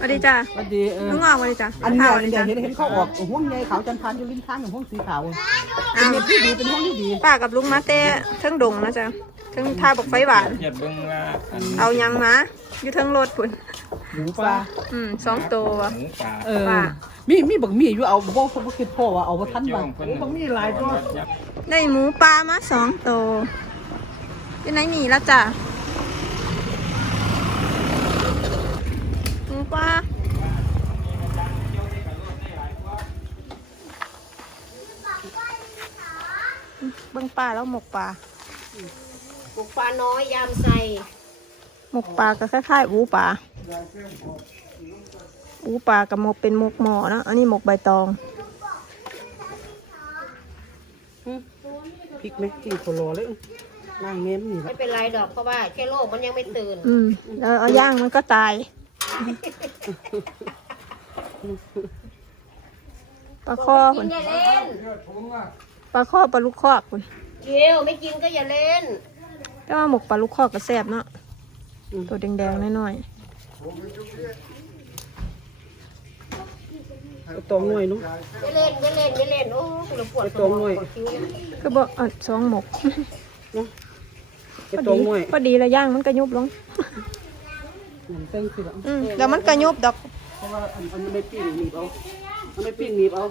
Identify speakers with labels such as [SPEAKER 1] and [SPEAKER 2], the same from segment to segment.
[SPEAKER 1] วัสดีจ้า
[SPEAKER 2] สวัสดีเออน้องอ่าสวัสดีจ้า อันนี้อันเห็นเห็นเขาออกห้องใหญ่ขาวจันทันอยู่ริมทางอย่างห้องสีขาวเป็นที่ดีเป็นห้องที่ดี
[SPEAKER 1] ป้ากับลุงมาเต้ทั้งดงนะจ๊ะทั้งท่าบกไฟหวานเอายังมาอยู่ทั้งรถพุ่นหมูปลา อืมสองตัว
[SPEAKER 2] เออมีมีบักมีอยู่เอาบอกบอกคิดพ่อว่าเอาบะทันบังบักมีหลาย
[SPEAKER 1] ตัวได้หมูปลามาสองตัวที่ไหนมีแล้วจ้ะกว่าเบิ้งปลาแล้วหมกปลา
[SPEAKER 3] หมกปลาน้อย ยามใส่
[SPEAKER 1] หมกปลาก็คล้ายๆอูปลา อูปลากับหมกเป็นหมกหมอนะ อันนี้หมกใบตอง
[SPEAKER 2] พริกเม็กซิโกรอเลยนั่งเม้มนี่
[SPEAKER 3] ไม่เป็นไรดอกเพราะว่าแค่โลกมันยังไม่ตื่น
[SPEAKER 1] อืมแล้วย่างมันก็ตายปลาคอคุณปลาคอปลาลูกคอคุณ
[SPEAKER 3] เกลไม่กินก็อย่าเล่น
[SPEAKER 1] แต่ว่าหมกปลาลูกคอกระแสบเนาะตัวแดงแดงน้อย
[SPEAKER 2] ตองหน่วยนุ๊ก
[SPEAKER 3] ไปเล่นไปเล่นไปเล่นโอ้
[SPEAKER 2] ยปวดปวดตองหน่วย
[SPEAKER 1] ก็บอกอ่ะสองหมกนะไปตองหน่วยพอดีระย่างมันก็ยุบลงเดี๋ยวมันกระยุบดอก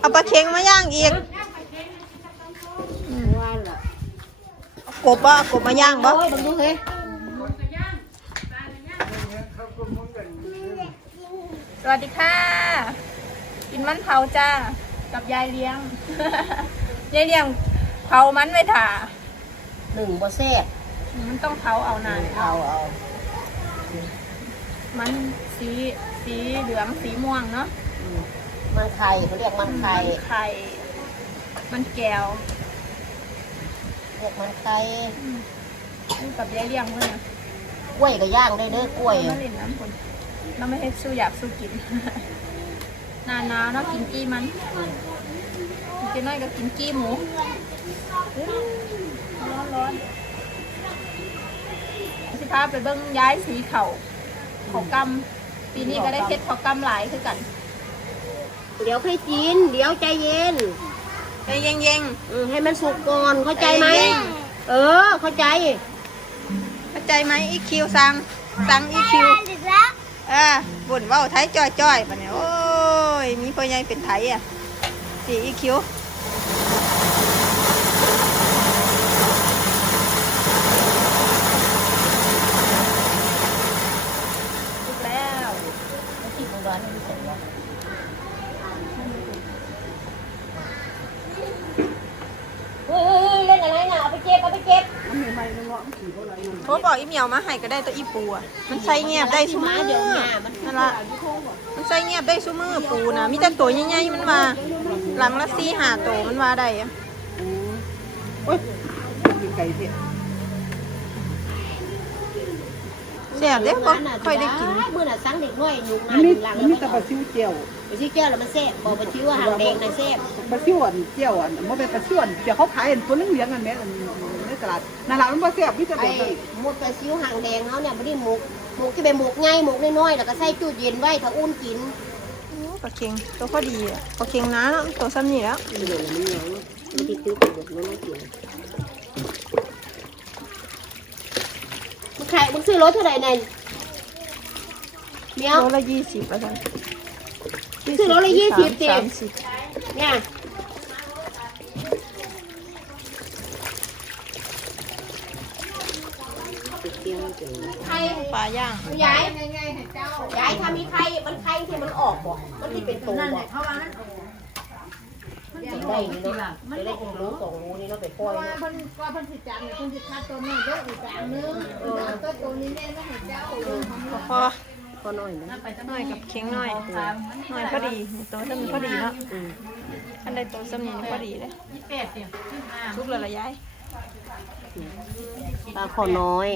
[SPEAKER 1] เอาปลาเค็งมาย่างอีกกบอ่ะกบมาย่างบ่สวัสดีค่ะ กินมันเผาจ้ากับยายเลี้ยงยายเลี้ยงเผามันไม่ถ่าหนึ่งบ่เซ่มันต้องเผาเอานานเผาเอามันสีสีเหลืองสีม่วงเนาะ
[SPEAKER 4] มันไข่เขาเรียกมันไข่ไข่มันแก้วเรียกมันไข่
[SPEAKER 1] กับย้ยเลี้ยงเพื่อน
[SPEAKER 4] กล้วยกับย่างได้เด้อกล้วยเราไม่
[SPEAKER 1] เราไม่ให้สู้อยากสู้กินนานาเนาะกินกี้มันกินน้อยก็กินกี้หมูร้อนร้อนสิพาไปเบิ้งย้ายสีเข่าขอกำรปีนี้ก็ได้เซ็ตขอกำหลายคือกัน
[SPEAKER 4] เดี๋ยวให้จีน เดี๋ยวใจเย็นใจเย็นๆให้มันสุกก่อน เข้าใจไหม เออ เข้าใจ
[SPEAKER 1] เข้าใจไหมอีคิวสั่ง สั่งอีคิวอ่าบุญว่าไทยจ้อยจ้อยปะเนี่ยโอ้ยมีพ่อใหญ่เป็นไทยอ่ะสีอีคิวเมียวมาให้ก็ได้ตัวอีปูมันใส่เงียบได้ชุ่มมือนั่นละมันใส่เงียบได้ชุ่มมือปูนะมีแต่ตัวใหญ่ๆมันมาหลังละซี่หาตัวมันมาได้เสียบเด็กปะค่อยได้กิน
[SPEAKER 3] เมื่อน่ะสังเด็กน้อยอยู่
[SPEAKER 2] มาหลังมันมีแต่ปลาซิวเจียว
[SPEAKER 3] ปลาซิวเจียวแล้วมันแซ่บบอกปลาซิวหางแดงน่ะแซ่บ
[SPEAKER 2] ปลาซิวอ่อนเจียวอ่อนมันเป็นปลาซิวอ่อนเจียวเขาขายเป็นตัวนึ่งเลี้ยงกันแม่กลาดนาลามันบ่เสียบพี่จะโดน
[SPEAKER 3] หมกแต่ซิวหางแดงเขาเนี่ยบ่ได้หมกหมกจะเป็นหมกง่ายหมกน้อยๆแล้วก็ใส่จุดเย็นไว้ถ้าอุ่นกิน
[SPEAKER 1] ปลาเค็ง ตัวก็ดีปลาเค็งน้าตัวซ้ำนี่แล้ว
[SPEAKER 3] มึงขายมึงซื้อรถเท่าไหร่เนี่ย
[SPEAKER 1] เมียรถละยี่สิบแล้วจ้ะ
[SPEAKER 3] ซื้อรถละยี่สิบเจ็ดเนี่ย
[SPEAKER 1] ียงไข่ปลาย่าง
[SPEAKER 3] ยาายถ้ามีไข่มันไข่ที่มันออกบ่มันที่เป็นตนันวบ่เพราะว่า
[SPEAKER 4] มันได้ยินเนาะได้ยินรู้สองรู้นี่เราไปปล่อยเนาะ
[SPEAKER 3] เพราะว่าเพิ่นสิจับเนี่ยเพิ่นสิคัดตัวนี้เยอะอีกอย่างนึงเออตัวตัวนี้แม่ไม่เห็นเจ
[SPEAKER 1] ่าพอน้อยกับเค็งน้อย น้อยพอดีโตซ้ำพอดีเนาะอันใดโตซ้ำนี่พอดีเลยยี่สิบแปดเดียวทุกระยะ
[SPEAKER 4] ปลาขอน้อย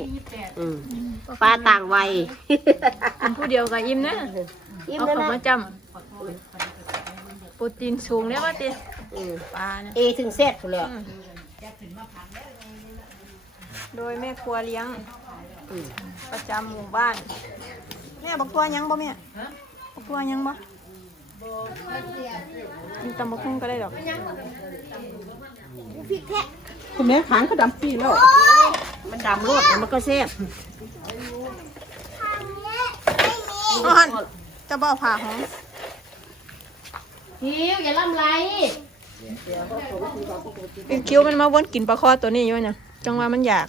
[SPEAKER 4] ปลาต่างวัย
[SPEAKER 1] ผู้เดียวกับอิ้มนะ อิ้มนะเอของมาจำโปรตีนสูงเนี่ยว่าตี
[SPEAKER 4] ปลา
[SPEAKER 3] เอถึงเซ็ตเลย
[SPEAKER 1] โดยแม่ครัวเลี้ยงประจำหมู่บ้าน แม่บอกตัวยังบ่แม่บอกตัวยังบ่กินตำบักคุ้งก็ได้หรอก
[SPEAKER 2] พริกแท้คุณแม่ขางก็ดำปีแล้ว
[SPEAKER 4] มันดำโลดมันก็แซ่บ
[SPEAKER 1] ก้อนจะบอกผ่าหอง
[SPEAKER 3] หิวอย่าล่ำไร
[SPEAKER 1] เคี้ยวมันมาวนกินปลาคอตัวนี้อยู่เนี่ยจังว่ามันอยาก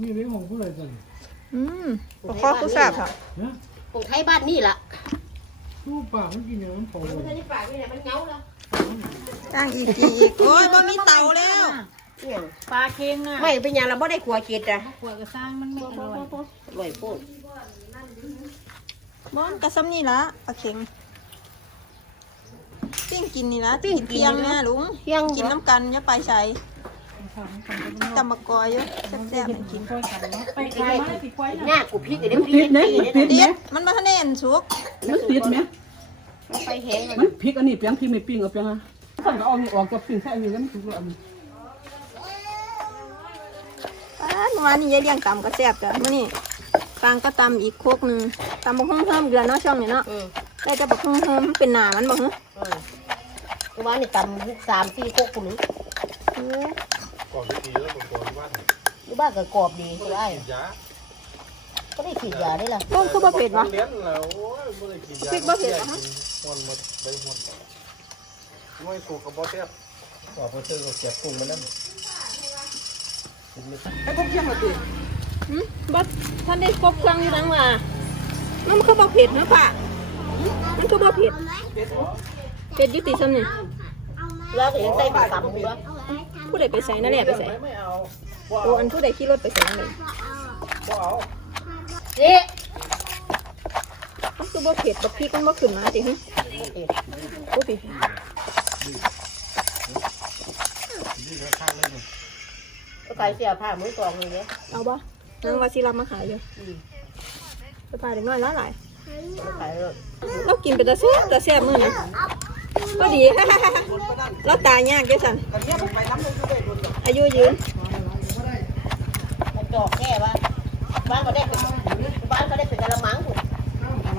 [SPEAKER 1] นี่เลี้ยงของผูเลยกันอืมปลาคอคุ้แซ่บค่ะ
[SPEAKER 3] ปลูกไทยบ้านนี่แหล่ะรูปปากมันกินอย่างนั้นพอเลยปลู
[SPEAKER 1] กไทยปากนี่แหละมันเงาเหรอตั้งอีกอีกโอ้ยบัมีเตาแล้วปลาเค็งอ่ะ
[SPEAKER 4] ไม่เป็นยังเราไม่ได้ขวากิดอ่ะขวากระซังมันไม่อร่อยพ
[SPEAKER 1] ูดมอนกระซมนี่ละปลาเค็งปิ้งกินนี่ละปิ้งเพียงเนี่ยลุงเพียงกินน้ำกันเยอะไปใช่ตำมะกอยเยอะแซ่บๆกินข้อยกันไป
[SPEAKER 3] ใช่แน่กูพิษเดี๋ยวพิกเ
[SPEAKER 1] นี่ยมันมาทนเลนสุก
[SPEAKER 2] มันพิกษไหมเอาไพริกอันนี้เปียงพริกไม่ปิ้งเอาเปียงอ่ะส่งเอาออกจากปิ้งแค่นี้แล้วไม่ถูกเลย
[SPEAKER 1] อ้ววันนี้ยายเลี้ยงตำก็แซ่บกันมื่อนี้ฟางก็ตำอีกคุกนึงตำบะฮุ่มเพิ่มเดือนเนาะช่องเนี่เนาะได้จะบะฮุ่มเพิ่มเป็นหนามันบะฮุ่ม
[SPEAKER 4] วันนี้ตำสามสี่คุกคุณกรอบดีแล้วกรอบดีบ้านดบ้านก็กรอบดีใช่ก็ได้ขีดยาได้ละ
[SPEAKER 1] ต้นคือบ่เผิดวะพริกบ่เผ็ดนะฮะหมดใบหมดไม่สูกกับบ่เท็ด่อบ่เผ็ดก็เก็บกรุงมาแล้วไอ้พวกเชียงอะไรบ่ท่านได้พบเครื่องอยู่ตังว่นมันคือบ่เผ็ดนะป่ะมันคือบ่เผ็ดเผ็ดยุติชนนี่แล้วเห็นใส่ผักสามหัผู้ใดไปใส่นั่นแหละไปใส่ตัวอันผู้ใดขี่รถไปใส่นั่นเองนี่ต้องตู้บ่เผ็ดบ่พริกต้อนบ่ขึ้นมาจริงหึโอ้ย
[SPEAKER 4] ก็ใครเสียผ้ามือกองเลยเนี่ย
[SPEAKER 1] เอาบ่นางวาซีรามาขายอยู่จะไปเดยกน้อยละหลายเรากินไปแต่เสียแต่เสียมือนี่ก็ดีเราตายยากแค่สันอายุยืน
[SPEAKER 3] จอกแก่บ้างบ้างก็ได้บ้านเขาได้เป็นกรมังหุ่นอะ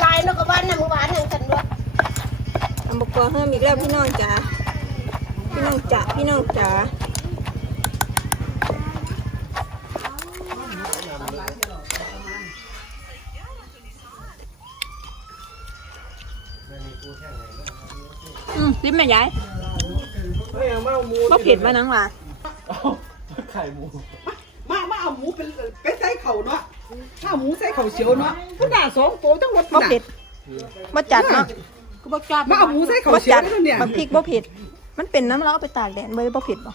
[SPEAKER 3] ไลายนกบ้านน่ะมื่อวานยังฉันด้วย
[SPEAKER 1] อันบกเพิ่มอีกแล้วพี่น้องจ๋า พี่น้องจ๋าพี่น้องจ๋าอืมริบแม่ยายมาเผ็ดมานังหลา
[SPEAKER 2] ไข่หมู มามาเอาหมูเป็นเป็นไส้เข่าเนาะข้าวหมูใส่ข้าเขียวเนาะพุ่หนาสองโปทต้องหมด
[SPEAKER 1] บ่ผิดมาจัดเนาะก
[SPEAKER 2] ูบอกจัดมาเอาหมูใส่ข้าเขียว
[SPEAKER 1] เนี่ยมาพริกบ่ผิดมันเป็นน้ำร้อนไปตากแดดเลยบ่ผิดบ่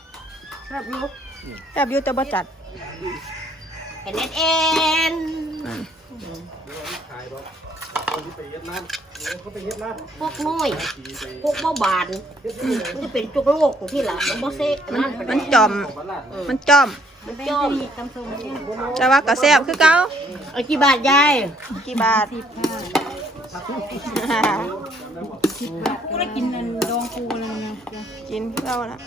[SPEAKER 1] แอ่บยูแอ่บยแต่บ่จัด เป็นเอ็นเอ็น
[SPEAKER 3] พวกน้อยพวกบ่บาน มันจะเป็นจุกโลกของพี่หล่ะัน
[SPEAKER 1] มันจอมมันจอมจต่ว่าก็แซบคือเก้า
[SPEAKER 4] กี่บาทยาย
[SPEAKER 1] กี่บาทสิ
[SPEAKER 3] บห้ากูได้กินนันดองกูแล้วน
[SPEAKER 1] กินเข้าละ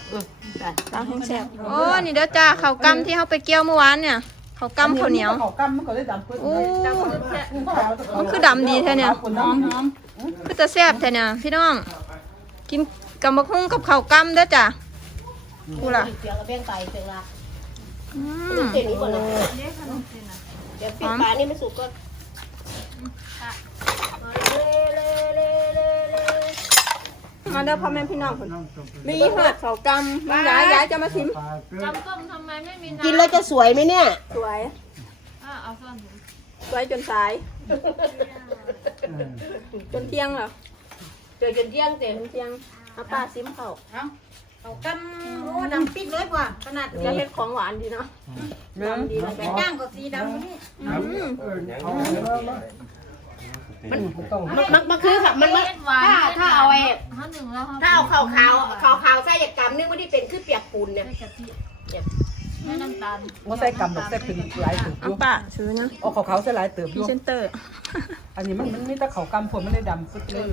[SPEAKER 1] ตาแห้งแซบโอ้นี่เด้อจ้าเข้ากั้มที่เขาไปเกี่ยวเมื่อวานเนี่ยเข้ากั้มข้าเหนียวโอ้มันคือดำดีแท้เนี่ยคือจะแซบแท้เนี่ยพี่น้องกินกับมะฮุ้งกับเข้ากั้มเด้อจ้ากูล่ะอื
[SPEAKER 3] มเก็บนี้ก่อนนะเดี๋ยวปิดปลานี่ไม่สุกก่อน
[SPEAKER 1] มาเด้อพ่อแม่พี่น้องคนมีหอดสองกำมายายายจะมาชิม
[SPEAKER 3] จำต้มทำไมไม่มีน
[SPEAKER 4] ้ำกินแล้วจะสวยไหมเนี่ย
[SPEAKER 1] สวยอาสวยจนสาย จนเที่ยงเหรอ
[SPEAKER 3] จนเที่ยงเจ๋จนเที่ยง
[SPEAKER 1] เอาปลาซิมเข่า
[SPEAKER 3] ากำโอ้ดำปิดเลยว่ะขนาดนี้
[SPEAKER 1] เป็นของหวานดีเนาะ
[SPEAKER 3] ดำดีแล้วแต่ย่างกับสีดำนี่
[SPEAKER 1] มันมันมันมันคือค่ะมันมัน
[SPEAKER 3] ถ้าถ้าเอาไอ้ถ้าเอาขาวขาวขาวขาวใส่ยามำนี่ไม่นด้เป็นคือเปียกปูนเนี่ยมั
[SPEAKER 2] นใส่กมหนกใส่ถึงหลายถ
[SPEAKER 1] ึงป้าชื่อนะ
[SPEAKER 2] โอ้เขาเขาใส่หลายเติบพี่เชนเตอร์อันนี้มันมันมีแต่เขากำผมมันเลยดำฟึ๊ดเลย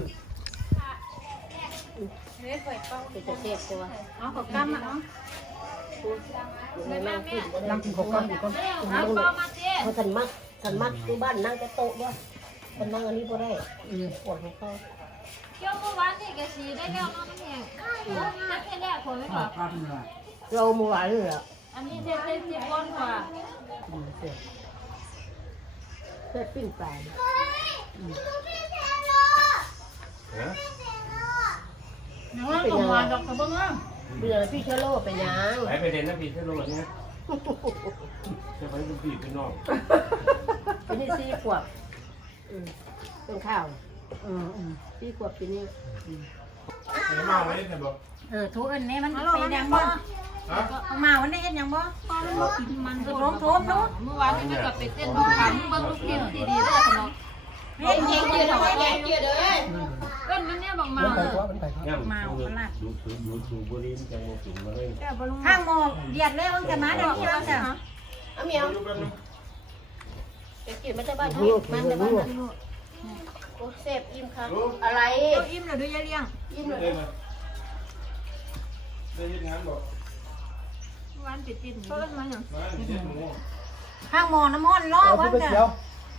[SPEAKER 2] ขาส
[SPEAKER 4] ันมากสันมากที่บ้านนั่งแต่โต๊ะด้วยคนนั่งอันนี้ก็ได้ปวดหเวค
[SPEAKER 3] อเมื่อวานนี่แกสีได้เล้วน้องแข็งแค่
[SPEAKER 4] แรกผมไม่ขอเราเมื่อวานนี่แหละ
[SPEAKER 3] อันนี้เจ็ดสกบคนกว่า
[SPEAKER 4] เจ็ดปิ้งไปเฮ้ยคุณพี่เทโล
[SPEAKER 3] เฮ้ยเป็นยัง
[SPEAKER 4] เบื่อพี่เชลโลไปย็น
[SPEAKER 5] ยังไปเด่นนะพี่เชลโลเนี่ยจะไป
[SPEAKER 4] ดูพี่พี่น้องเป็นสี่ขวบเป็นข้าวสี่ขวบเป็นนี่
[SPEAKER 3] เมาไว้เนี่ยบอกเออทุกอันนี้มันเป็นยังบ้เมาวันนี้เห็นยังบ่กินมันโถมโถมเมื่อวานนี้มันกับไปเต้นดูขำเบิ้งลูกเกมดีๆเลยเนาะเฮ้ยเกียร์เกียร์เด้ยก้นมันเนี่ยบางมาเนี่ยมาขลับข้างมองเดียดแล้วมันจะมาดอกที่มันจะเอาเมียวแตเกี่มันจะบ้านมันจะบ้านโอ้เสพอิ่มค่ะอะไร
[SPEAKER 1] อิ่มเหรอดูยาเลี้ยง อิ่มเหรอได้ยินงานบอก
[SPEAKER 3] วันติดติดเพา่มมาอย่างข้างมองน้ำมันล้อวันเจี่ย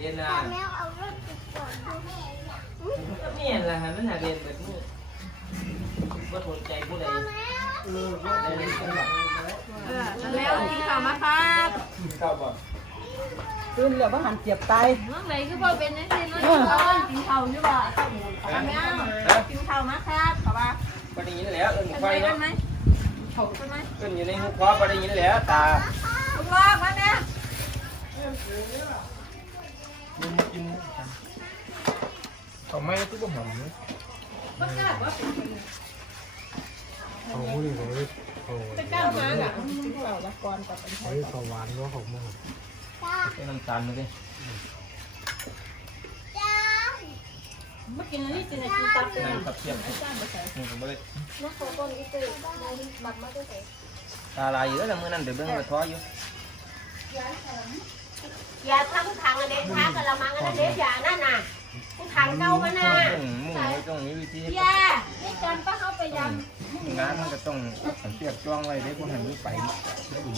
[SPEAKER 4] เรนนะแมเอารถไปก่อแม่ยังก็แม่ละฮะนั่นนาเรียนแบบนี้ว่าทนใจผู้ใดแล้วกิน
[SPEAKER 1] ข้าวมาครับข้าวบ่ซึ่นเลืวบ้าหันเจยบตาย
[SPEAKER 3] เมื่อไหร่คือพ่อเป็นเนงไงเนาะกินท่าวอยู่บ่ข้าวแม
[SPEAKER 1] ่กินข้าวมาครับข้าวบ่
[SPEAKER 4] ประเดี๋ยนีลยอ่ะเอื้อนควายเนาะถกใช่ไหมเอื้อนอยู่ในหูคว้าประเดี๋ยนี่แหละตาลูกว่าแม่
[SPEAKER 5] ตัวมากินนะครับเขาไม่ตุ๊บหม่อมนะเฮ้ยเขาหวานก็หอมมากเป็นน้ำตาลนะดิมากินอะไรที่ไหนกินตับเนี่
[SPEAKER 4] ยตับเสียบไอ้ตาลมาใส่ตาลายเยอะแล้วเมื่อนั้นเดี๋ยวเบิ้งมาทอดอยู่
[SPEAKER 3] อย่าทัำทางอันเด็ดท้ากันละมังอันเด็ดอย่านั่นน่ะผู้ทางเก่าวะน่ะต้องมีวิธีย่นี่กันก็เข้าไปยำง
[SPEAKER 5] งานมันจะต้องเปียกจ้องอะไร้ได้พวกหันนี้ไปไมดู